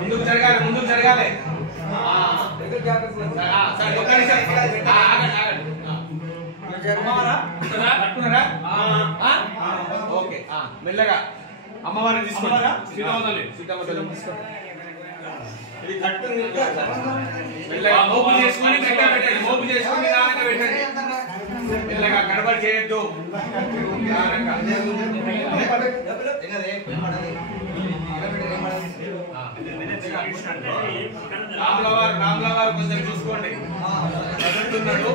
ముందుకు జరగాలి, ముందుకు జరగాలి. ఓకే, మెల్లగా అమ్మవారిని తీసుకోండి. మెల్లగా మోపు చేసుకొని గట్టిగా పెట్టండి, మోపు చేసుకొని నిదానంగా పెట్టండి. మెల్లగా గడబడి చేయొద్దు. రాముల వారు కొంచెం చూసుకోండి, కదులుతున్నాడు.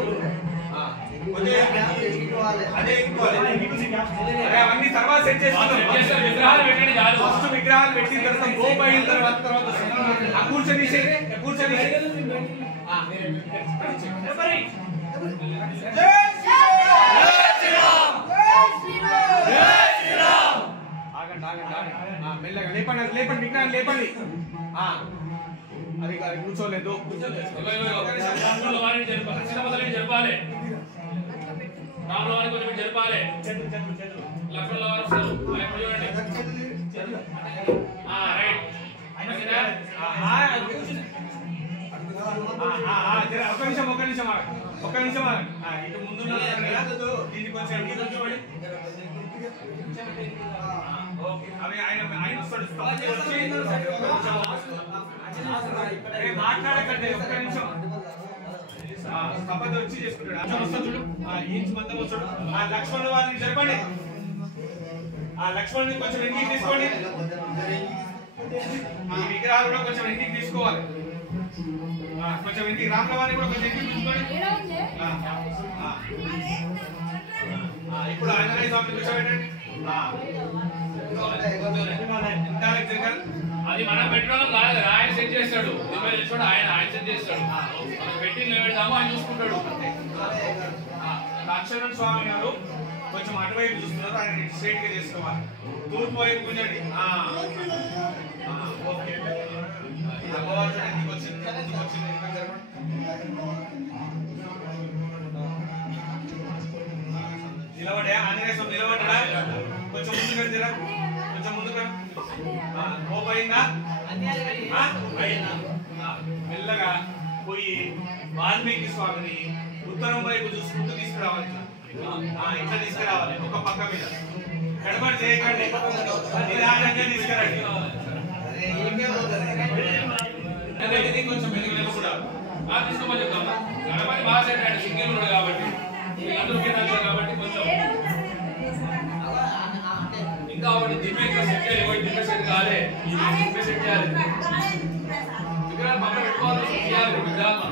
అవన్నీ తర్వాత సెట్ చేసుకుంటాం. విగ్రహాలు పెట్టండి చాలు. ఫస్ట్ విగ్రహాలు పెట్టిన తర్వాత గోపు అయిన తర్వాత కూర్చొని కూర్చొని మెల్లగా లేపండి, లేపండి విగ్రహాలు లేపండి. అది కూర్చోలేదు. జరపాలి రాముల వారికి కొంచెం జరపాలి. లక్ష్మణుల వారు చూడండి. ఒక్క నిమిషం ఇటు ముందు దీన్ని కొంచెం అవి ఆయన మాట్లాడకండి. ఒక్క నిమిషం సంపద వచ్చి చేసుకుంటాడు. వస్తాడు చూడు, ఇంచు మందం వస్తాడు. ఆ లక్ష్మణుల వారిని జరపండి. ఆ లక్ష్మణుని కొంచెం వెనక్కి తీసుకోండి. ఈ విగ్రహాలు కూడా కొంచెం వెనక్కి తీసుకోవాలి. కొంచెం వెనక్కి రాముల వారిని కూడా కొంచెం వెనక్కి తీసుకోండి. ఇప్పుడు ఆంజనేయ స్వామిని కూర్చోబెట్టండి. అది మనం పెట్టడం కాదు, ఆయన సెట్ చేస్తాడు. ఆయన సెట్ చేస్తాడు. మనం పెట్టి నిలబెడతాము, ఆయన చూసుకుంటాడు. లక్ష్మణ స్వామి గారు కొంచెం అటువైపు చూస్తున్నారు, ఆయన స్ట్రైట్ గా చేసుకోవాలి. తూర్పు వైపు గుంజండి. ఓకే, అమ్మవారు ఎందుకు వచ్చింది, నిలబడే ఆంజనేయ స్వామి నిలబడ్డా. కొంచెం ముందుగా జరా, కొంచెం ముందుగా. పోయిందా? మెల్లగా పోయి వాల్మీకి స్వామిని ఉత్తరం వైపు చూసుకుంటూ తీసుకురావాలి. ఇట్లా తీసుకురావాలి. ఒక పక్క మీద గడబడి చేయకండి, నిదానంగా తీసుకురండి. కొంచెం మెలుగులు కూడా తీసుకోమని చెప్తాం. గణపతి బాగా సెట్ అయ్యాడు, సింగిల్ ఉన్నాడు కాబట్టి అందరూ కాబట్టి కొంచెం ఇంకా ఒకటి దివ్య సెట్ చేయాలి. దివ్య సెట్ కాలే, దివ్య సెట్ చేయాలి. విగ్రహాలు పక్కన పెట్టుకోవాలి, విగ్రహాలు